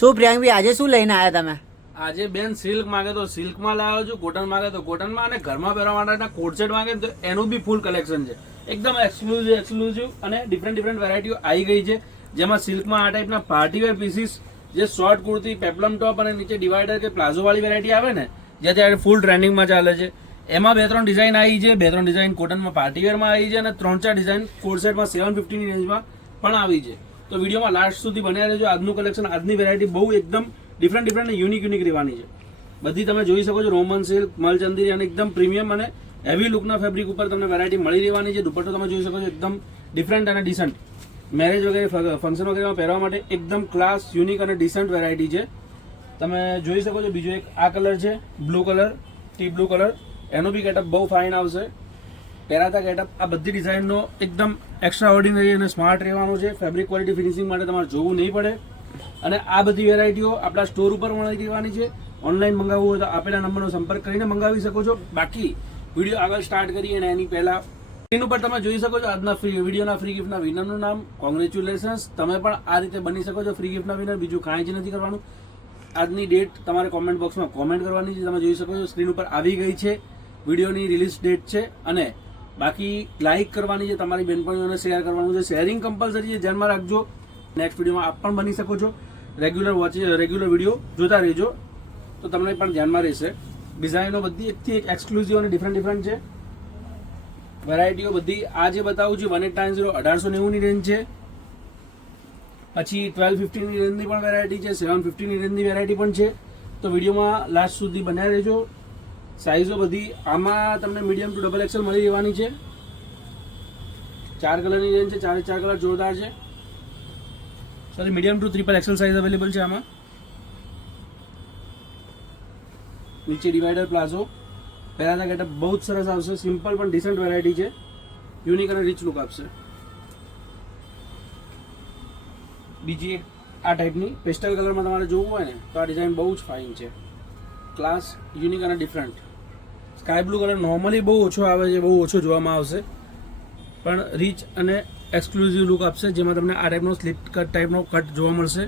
શું પ્રિયાંકભાઈ આજે શું લઈને આવ્યા તમે? આજે બેન સિલ્ક માંગે તો સિલ્કમાં લાવ્યો છું, કોટન માંગે તો કોટનમાં, અને ઘરમાં પહેરવા માટેના કોટ સેટ માંગે તો એનું બી ફૂલ કલેક્શન છે. એકદમ એક્સક્લુઝિવ અને ડિફરન્ટ વેરાયટીઓ આવી ગઈ છે. જેમાં સિલ્કમાં આ ટાઈપના પાર્ટીવેર પીસીસ, જે શોર્ટ કુર્તી, પેપ્લમ ટોપ અને નીચે ડિવાઈડર કે પ્લાઝો વાળી વેરાયટી આવે ને, જે અત્યારે ફૂલ ટ્રેન્ડિંગમાં ચાલે છે, એમાં 2-3 ડિઝાઇન આવી છે. 2-3 ડિઝાઇન કોટનમાં પાર્ટીવેરમાં આવી છે અને 3-4 ડિઝાઇન કોટ સેટમાં 750 ની રેન્જમાં પણ આવી છે. તો વિડીયોમાં લાસ્ટ સુધી બન્યા રહેજો. આજનું કલેક્શન, આજની વેરાયટી બહુ એકદમ ડિફરન્ટ અને યુનિક રહેવાની છે. બધી તમે જોઈ શકો છો. રોમન સિલ્ક, મલચંદરી અને એકદમ પ્રીમિયમ અને હેવી લુકના ફેબ્રિક ઉપર તમને વેરાયટી મળી રહેવાની છે. દુપટ્ટો તમે જોઈ શકો છો, એકદમ ડિફરન્ટ અને ડિસન્ટ. મેરેજ વગેરે ફંક્શન વગેરેમાં પહેરવા માટે એકદમ ક્લાસ, યુનિક અને ડિસન્ટ વેરાયટી છે. તમે જોઈ શકો છો. બીજો એક આ કલર છે, blue colour, T blue colour. એનો બી ગેટઅપ બહુ ફાઇન આવશે. પહેરાતા ગેટઅપ આ બધી ડિઝાઇનનો એકદમ એક્સ્ટ્રા ઓર્ડિનરી અને સ્માર્ટ રહેવાનો છે. ફેબ્રિક ક્વોલિટી, ફિનિશિંગ માટે તમારે જોવું નહીં પડે. અને આ બધી વેરાયટીઓ આપણા સ્ટોર ઉપર મળી રહેવાની છે. ઓનલાઈન મંગાવવું હોય તો આપેલા નંબરનો સંપર્ક કરીને મંગાવી શકો છો. બાકી વિડીયો આગળ સ્ટાર્ટ કરીએ અને એની પહેલા સ્ક્રીન ઉપર તમે જોઈ શકો છો આજના વિડીયોના ફ્રી ગિફ્ટના વિનરનું નામ. કોંગ્રેચ્યુલેશન્સ. તમે પણ આ રીતે બની શકો છો ફ્રી ગિફ્ટના વિનર. બીજું કાંઈ જ નથી કરવાનું. આજની ડેટ તમારે કોમેન્ટ બોક્સમાં કોમેન્ટ કરવાની છે. તમે જોઈ શકો છો સ્ક્રીન ઉપર આવી ગઈ છે. વિડીયોની રિલીઝ ડેટ છે. અને બાકી લાઇક કરવાની છે, તમારી બહેનપણીઓને શેર કરવાનું છે. શેરિંગ કમ્પલસરી છે, ધ્યાનમાં રાખજો. નેક્સ્ટ વિડીયોમાં આપ પણ બની શકો છો. રેગ્યુલર વિડીયો જોતા રહેજો તો તમને પણ ધ્યાનમાં રહેશે. ડિઝાઇનો બધી એકથી એક એક્સક્લુઝિવ અને ડિફરન્ટ છે. વેરાયટીઓ બધી આ જે બતાવું છું 1890 1890 ની રેન્જ છે. પછી 1250 ની રેન્જની પણ વેરાયટી છે, 750 ની રેન્જની વેરાયટી પણ છે. તો વિડીયોમાં લાસ્ટ સુધી બન્યા રહેજો. સાઇઝો બધી આમાં તમને મીડિયમ ટુ ડબલ એક્સેલ મળી રહેવાની છે. 4 કલરની રેન્જ છે, 4 કલર જોરદાર છે. Sorry, medium two triple XL size available છે આમાં. નીચે ડિવાઈડર પ્લાઝો. પહેલાના ગેટઅપ બહુ જ સરસ આવશે. સિમ્પલ પણ ડિસન્ટ વેરાયટી છે. યુનિક અને રીચ લુક આપશે. બીજી એક આ ટાઈપની પેસ્ટલ કલરમાં તમારે જોવું હોય ને તો આ ડિઝાઇન બહુ જ ફાઇન છે. ક્લાસ, યુનિક અને different. Sky blue colour normally બહુ ઓછો આવે છે, બહુ ઓછો જોવામાં આવશે, પણ રીચ અને એક્સક્લુઝિવ લુક આપશે. જેમાં તમને આ ટાઈપનો સ્લિપ કટ ટાઈપનો કટ જોવા મળશે.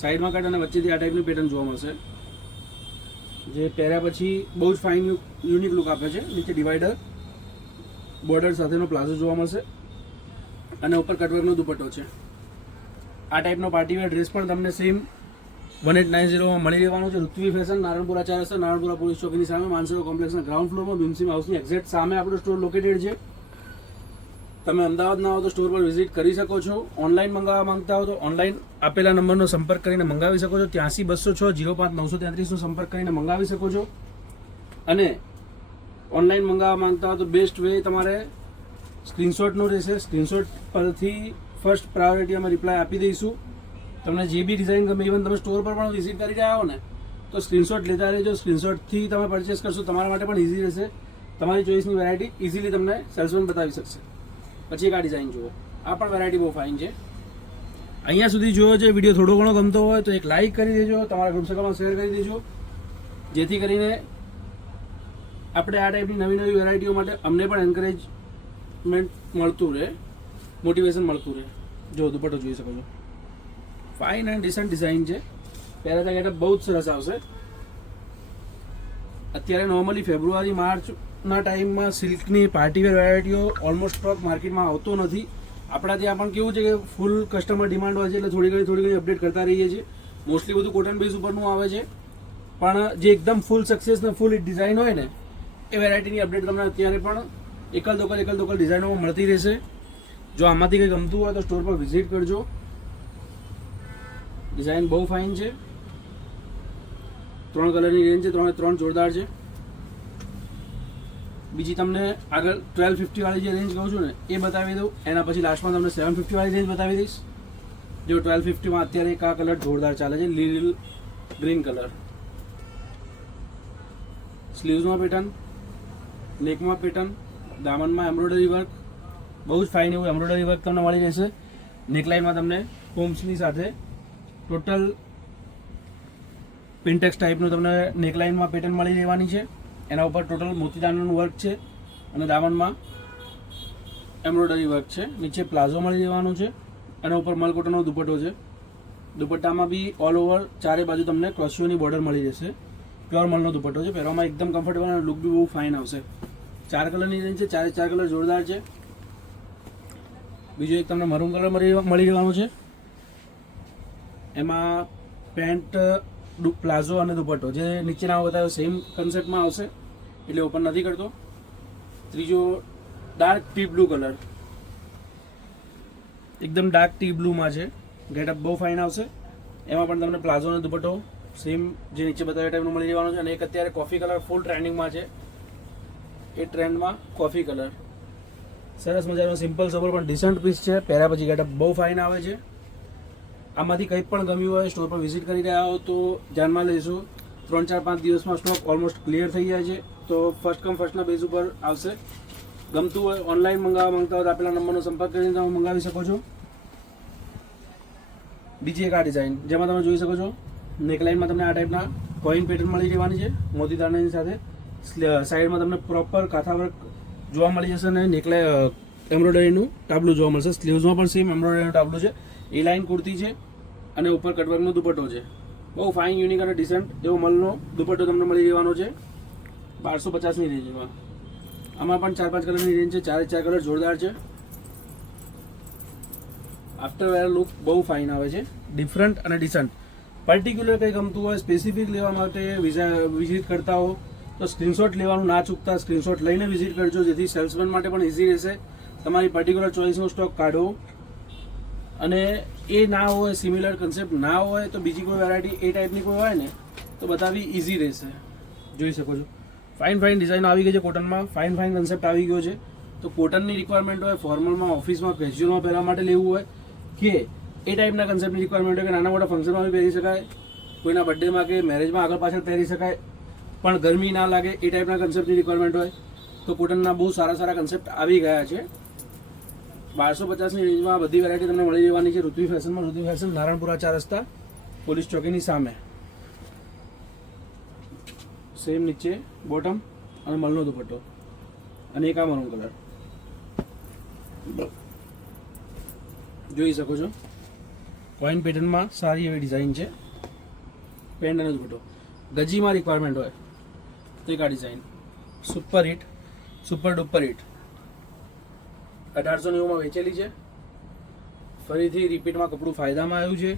સાઈડમાં કટ અને વચ્ચેથી આ ટાઈપની પેટર્ન જોવા મળશે. જે પહેર્યા પછી બહુ જ ફાઇન યુનિક લુક આપે છે. નીચે ડિવાઈડર બોર્ડર સાથેનો પ્લાઝો જોવા મળશે અને ઉપર કટવર્કનો દુપટ્ટો છે. આ ટાઈપનો પાર્ટીવેર ડ્રેસ પણ તમને સેમ 1890 માં મળી રહેવાનું છે. ઋત્વી ફેશન, નારણપુરા 4 રસ્તા, નારણપુરા પોલીસ ચોકીની સામે, માનસરોવર કોમ્પ્લેક્સના ગ્રાઉન્ડ ફ્લોરમાં, ભીમસિંહ હાઉસની એક્ઝેક્ટ સામે આપણો સ્ટોર લોકેટેડ છે. તમે અમદાવાદ ના હો તો સ્ટોર પર વિઝિટ કરી શકો છો. ઓનલાઈન મંગાવવા માંગતા હો તો ઓનલાઈન આપેલા નંબરનો સંપર્ક કરીને મંગાવી શકો છો. 83 206 05 933 નો સંપર્ક કરીને મંગાવી શકો છો. અને ઓનલાઈન મંગાવવા માંગતા હો તો બેસ્ટ વે તમારે સ્ક્રીનશોટનો રહેશે. સ્ક્રીનશોટ પરથી ફર્સ્ટ પ્રાયોરિટી અમે રિપ્લાય આપી દઈશું. તમને જે બી ડિઝાઇન ગમે, ઇવન તમે સ્ટોર પર પણ વિઝિટ કરી રહ્યા હો ને તો સ્ક્રીનશોટ લેતા રહેજો. સ્ક્રીનશોટથી તમે પરચેસ કરશો, તમારા માટે પણ ઇઝી રહેશે. તમારી ચોઈસની વેરાયટી ઇઝીલી તમને સેલ્સમેન બતાવી શકશે. પછી એક આ ડિઝાઇન જુઓ. આ પણ વેરાયટી બહુ ફાઇન છે. અહીંયા સુધી જોયો છે. વિડીયો થોડો ઘણો ગમતો હોય તો એક લાઇક કરી દેજો, તમારા ગ્રુપ સર્કલમાં શેર કરી દેજો, જેથી કરીને આપણે આ ટાઈપની નવી વેરાયટીઓ માટે અમને પણ એન્કરેજમેન્ટ મળતું રહે, મોટિવેશન મળતું રહે. જો દુપટ્ટો જોઈ શકો છો. ફાઇન એન્ડ ડિસન્ટ ડિઝાઇન છે. પહેલાં ગેટઅપ બહુ જ સરસ આવશે. અત્યારે નોર્મલી ફેબ્રુઆરી માર્ચના ટાઈમમાં સિલ્કની પાર્ટીવેર વેરાયટીઓ ઓલમોસ્ટ સ્ટોક માર્કેટમાં આવતો નથી. આપણા ત્યાં પણ કેવું છે કે ફૂલ કસ્ટમર ડિમાન્ડ હોય છે, એટલે થોડી ઘણી અપડેટ કરતા રહીએ છીએ. મોસ્ટલી બધું કોટન બેઝ ઉપરનું આવે છે, પણ જે એકદમ ફૂલ સક્સેસ ને ફૂલ ડિઝાઇન હોય ને એ વેરાયટીની અપડેટ તમને અત્યારે પણ એકલ દોકલ ડિઝાઇનોમાં મળતી રહેશે. જો આમાંથી કંઈ ગમતું હોય તો સ્ટોર પર વિઝિટ કરજો. ડિઝાઇન બહુ ફાઇન છે. 3 કલરની રેન્જ છે, 3 જોરદાર છે. બીજી તમને આગળ 1250 વાળી જે રેન્જ કહું છું ને એ બતાવી દઉં. એના પછી લાસ્ટમાં તમને 750 વાળી રેન્જ બતાવી દઈશ. જો 1250માં અત્યારે એક આ કલર જોરદાર ચાલે છે, લીલ ગ્રીન કલર. સ્લીવ્સમાં પેટર્ન, નેકમાં પેટર્ન, દામનમાં એમ્બ્રોઇડરી વર્ક, બહુ જ ફાઇન એવું એમ્બ્રોઇડરી વર્ક તમને મળી રહેશે. નેકલાઇનમાં તમને હોમ્સની સાથે ટોટલ પિન્ટેક્સ ટાઈપનું તમને નેકલાઇનમાં પેટર્ન મળી રહેવાની છે. એના ઉપર ટોટલ મોતીદારનું વર્ક છે અને દામનમાં એમ્બ્રોઇડરી વર્ક છે. નીચે પ્લાઝો મળી રહેવાનું છે. એના ઉપર મલકોટનનો દુપટ્ટો છે. દુપટ્ટામાં બી ઓલ ઓવર ચારે બાજુ તમને ક્રોશિયોની બોર્ડર મળી જશે. પ્યોર મલનો દુપટ્ટો છે, પહેરવામાં એકદમ કમ્ફર્ટેબલ અને લુક બી બહુ ફાઇન આવશે. 4 કલરની રેન્જ છે, ચારે 4 કલર જોરદાર છે. બીજો એક તમને મરૂન કલર મળી રહેવાનો છે. એમાં પેન્ટ, પ્લાઝો અને દુપટ્ટો જે નીચેના બતાવ્યો સેમ કન્સેપ્ટમાં આવશે, એટલે ઓપન નથી કરતો. ત્રીજો ડાર્ક ટી બ્લુ કલર, એકદમ ડાર્ક ટી બ્લુમાં છે. ગેટઅપ બહુ ફાઇન આવશે. એમાં પણ તમને પ્લાઝો અને દુપટ્ટો સેમ જે નીચે બતાવ્યા ટાઈપનો મળી જવાનો છે. અને એક અત્યારે કોફી કલર ફૂલ ટ્રેન્ડિંગમાં છે, એ ટ્રેન્ડમાં કોફી કલર સરસ મજાનો સિમ્પલ સોબર પણ ડિસન્ટ પીસ છે. પહેર્યા પછી ગેટઅપ બહુ ફાઇન આવે છે. આમાંથી કંઈ પણ ગમ્યું હોય, સ્ટોર પર વિઝિટ કરી રહ્યા હો તો ધ્યાનમાં લઈશું. 3-4-5 દિવસમાં સ્ટોક ઓલમોસ્ટ ક્લિયર થઈ જાય છે, તો ફર્સ્ટ કમ ફર્સ્ટના બેઝ ઉપર આવશે. ગમતું હોય ઓનલાઈન મંગાવવા માંગતા હોય તો આપેલા નંબરનો સંપર્ક કરીને તમે મંગાવી શકો છો. બીજી એક આ ડિઝાઇન જેમાં તમે જોઈ શકો છો, નેકલાઇનમાં તમને આ ટાઈપના કોઈન પેટર્ન મળી રહેવાની છે મોતીદારની સાથે. સાઈડમાં તમને પ્રોપર કાંથા વર્ક જોવા મળી જશે અને નેકલાઇન એમ્બ્રોઇડરીનું ટાબલું જોવા મળશે. સ્લીવ્સમાં પણ સેમ એમ્બ્રોઇડરીનું ટાબલું છે. એ લાઇન કુર્તી છે અને ઉપર કટવર્કનો દુપટ્ટો છે. બહુ ફાઇન, યુનિક અને ડિસન્ટ એવો મલનો દુપટ્ટો તમને મળી રહેવાનો છે 1250ની રેન્જમાં. આમાં પણ 4-5 કલરની રેન્જ છે, ચારે 4 કલર જોરદાર છે. આફ્ટર વેર લુક બહુ ફાઇન આવે છે, ડિફરન્ટ અને ડિસન્ટ. પર્ટિક્યુલર કંઈ ગમતું હોય, સ્પેસિફિક લેવા માટે વિઝિટ કરતા હો તો સ્ક્રીનશોટ લેવાનું ના ચૂકતા. સ્ક્રીનશોટ લઈને વિઝિટ કરજો, જેથી સેલ્સમેન માટે પણ ઇઝી રહેશે તમારી પર્ટિક્યુલર ચોઇસનો સ્ટોક કાઢવો. અને એ ના હોય, સિમિલર કન્સેપ્ટ ના હોય તો બીજી કોઈ વેરાયટી એ ટાઈપની કોઈ હોય ને તો બતાવી ઇઝી રહેશે. જોઈ શકો છો ફાઇન ડિઝાઇન આવી ગઈ છે કોટનમાં. ફાઇન કન્સેપ્ટ આવી ગયો છે. તો કોટનની રિક્વાયરમેન્ટ હોય, ફોર્મલમાં, ઓફિસમાં, કેઝ્યુઅલમાં પહેરવા માટે લેવું હોય કે એ ટાઈપના કન્સેપ્ટની રિક્વાયરમેન્ટ હોય કે નાના મોટા ફંક્શનમાં બી પહેરી શકાય, કોઈના બર્થડેમાં કે મેરેજમાં આગળ પાછળ પહેરી શકાય પણ ગરમી ના લાગે, એ ટાઈપના કન્સેપ્ટની રિક્વાયરમેન્ટ હોય તો કોટનના બહુ સારા કન્સેપ્ટ આવી ગયા છે. 1250ની રેન્જમાં બધી વેરાયટી તમને મળી રહેવાની છે. ઋત્વી ફેશનમાં, ઋત્વી ફેશન નારણપુરા 4 રસ્તા પોલીસ ચોકીની સામે. સેમ નીચે બોટમ અને મલનો દુપટ્ટો અને એક આ મરૂન કલર જોઈ શકો છો. કોઈન પેટર્નમાં સારી એવી ડિઝાઇન છે. પેન્ટ અને દુપટ્ટો ગજીમાં રિક્વાયરમેન્ટ હોય તો એક આ design super hit, super duper hit 1890માં વેચેલી છે. ફરીથી રિપીટમાં કપડું ફાયદામાં આવ્યું છે.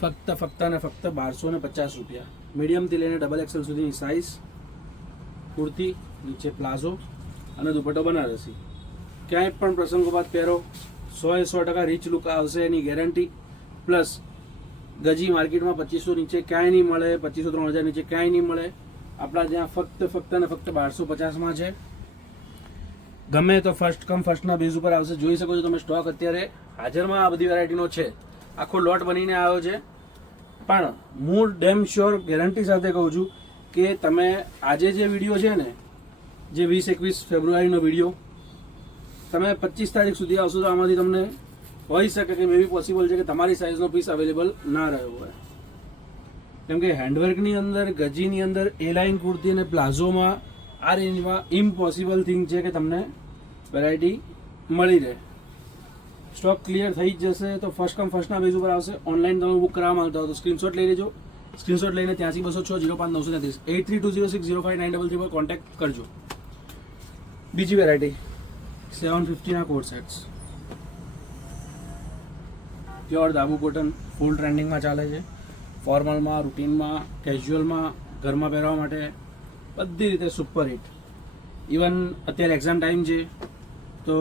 ફક્ત અને ફક્ત 1250 રૂપિયા. મીડિયમથી લઈને XXL સુધીની સાઇઝ. કુર્તી, નીચે પ્લાઝો અને દુપટ્ટો બનારસી. ક્યાંય પણ પ્રસંગો બાદ પહેરો 100% રીચ લુક આવશે એની ગેરંટી. પ્લસ ગજી માર્કેટમાં 2500 નીચે ક્યાંય નહીં મળે, 2500-3000 નીચે ક્યાંય નહીં મળે. આપણા ત્યાં ફક્ત અને ફક્ત 1250માં છે. ગમે તો ફર્સ્ટ કમ ફર્સ્ટના બેઝ ઉપર આવશે. જોઈ શકો છો તમે સ્ટોક અત્યારે હાજરમાં આ બધી વેરાયટીનો છે. આખો લોટ બનીને આવ્યો છે. પણ હું ડેમ શ્યોર ગેરંટી સાથે કહું છું કે તમે આજે જે વિડીયો છે ને, જે 20-21 ફેબ્રુઆરીનો વિડીયો, તમે 25 તારીખ સુધી આવશો તો આમાંથી તમને હોઈ શકે કે મે બી પોસિબલ છે કે તમારી સાઇઝનો પીસ અવેલેબલ ના રહ્યો હોય. કેમ કે હેન્ડવર્કની અંદર, ગજીની અંદર એ લાઇન કુર્તી અને પ્લાઝોમાં આ રેન્જમાં ઇમ્પોસિબલ થિંગ છે કે તમને વેરાયટી મળી રહે. સ્ટોક ક્લિયર થઈ જ જશે. તો ફર્સ્ટ કમ ફર્સ્ટના બેઝ ઉપર આવશે. ઓનલાઈન તમે બુક કરાવવા માંગતા હો તો સ્ક્રીનશોટ લઈ લેજો. સ્ક્રીનશોટ લઈને 83-206-05-933 8320605933 પર કોન્ટેક્ટ કરજો. બીજી વેરાયટી 750ના કોટ સેટ્સ, પ્યોર દાબુ કોટન, ફૂલ ટ્રેન્ડિંગમાં ચાલે છે. ફોર્મલમાં, રૂટીનમાં, કેઝ્યુઅલમાં, ઘરમાં પહેરવા માટે બધી રીતે સુપર હિટ. ઇવન અત્યારે એક્ઝામ ટાઈમ છે તો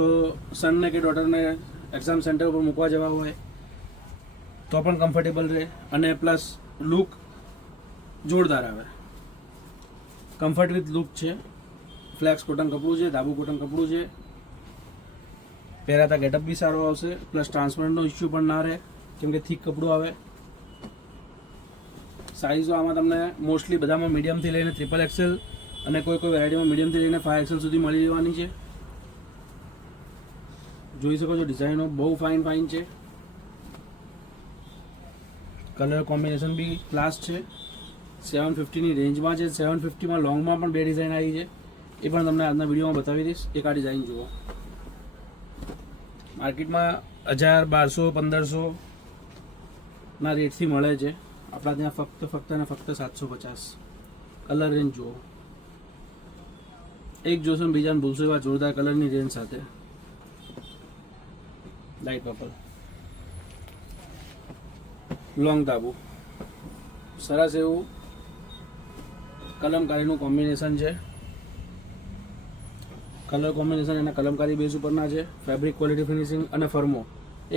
સનને કે ડોટરને એક્ઝામ સેન્ટર ઉપર મૂકવા જવા હોય તો પણ કમ્ફર્ટેબલ રહે અને પ્લસ લુક જોરદાર આવે. કમ્ફર્ટ વિથ લુક છે. ફ્લેક્સ કોટન કપડું છે, દાબુ કોટન કપડું છે. પહેરાતા ગેટઅપ બી સારો આવશે. પ્લસ ટ્રાન્સપરન્ટનો ઇસ્યુ પણ ના રહે કેમ કે થીક કપડું આવે. સાઇઝો આમાં તમને મોસ્ટલી બધામાં મીડિયમથી લઈને XXL અને કોઈ વેરાયટીમાં મીડિયમથી લઈને 5XL સુધી મળી રહેવાની છે. જોઈ શકો છો ડિઝાઇનો બહુ ફાઇન છે. કલર કોમ્બિનેશન બી ક્લાસ છે. 750ની રેન્જમાં છે. 750માં લોંગમાં પણ 2 ડિઝાઇન આવી છે. એ પણ તમને આજના વિડીયોમાં બતાવી દઈશ. એક આ ડિઝાઇન જુઓ. માર્કેટમાં 1000, 1200, 1500 ના રેટથી મળે છે આપણા ત્યાં ફક્ત ને ફક્ત 750. કલર રેન્જ જુઓ, એક જોશો ને બીજાને ભૂલશો એવા જોરદાર કલરની રેન્જ સાથે. લાઇટ પર્પલ, લોંગ તાબુ, સરસ એવું કલમકારીનું કોમ્બિનેશન છે. કલર કોમ્બિનેશન એના કલમકારી બેઝ ઉપરના છે. ફેબ્રિક ક્વોલિટી ફિનિશિંગ અને ફર્મો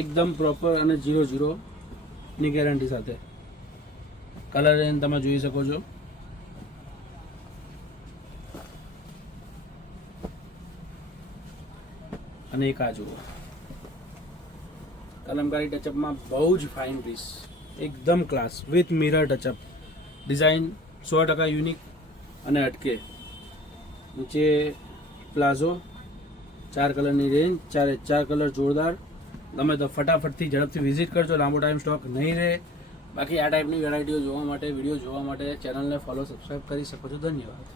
એકદમ પ્રોપર અને 0-0 ની ગેરંટી સાથે. કલર રેન્જ તમે જોઈ શકો છો. અને એક આ જુઓ, કલમકારી ટચઅપમાં બહુ જ ફાઇન પીસ, એકદમ class with mirror touch-up. Design 100% unique અને અટકે. નીચે પ્લાઝો, 4 કલરની રેન્જ, 4 કલર જોરદાર. તમે તો ફટાફટથી ઝડપથી વિઝિટ કરજો, લાંબો ટાઈમ સ્ટોક નહીં રહે. બાકી આ ટાઈપની વેરાયટીઓ જોવા માટે, વિડીયો જોવા માટે ચેનલને ફોલો સબસ્ક્રાઈબ કરી શકો છો. ધન્યવાદ.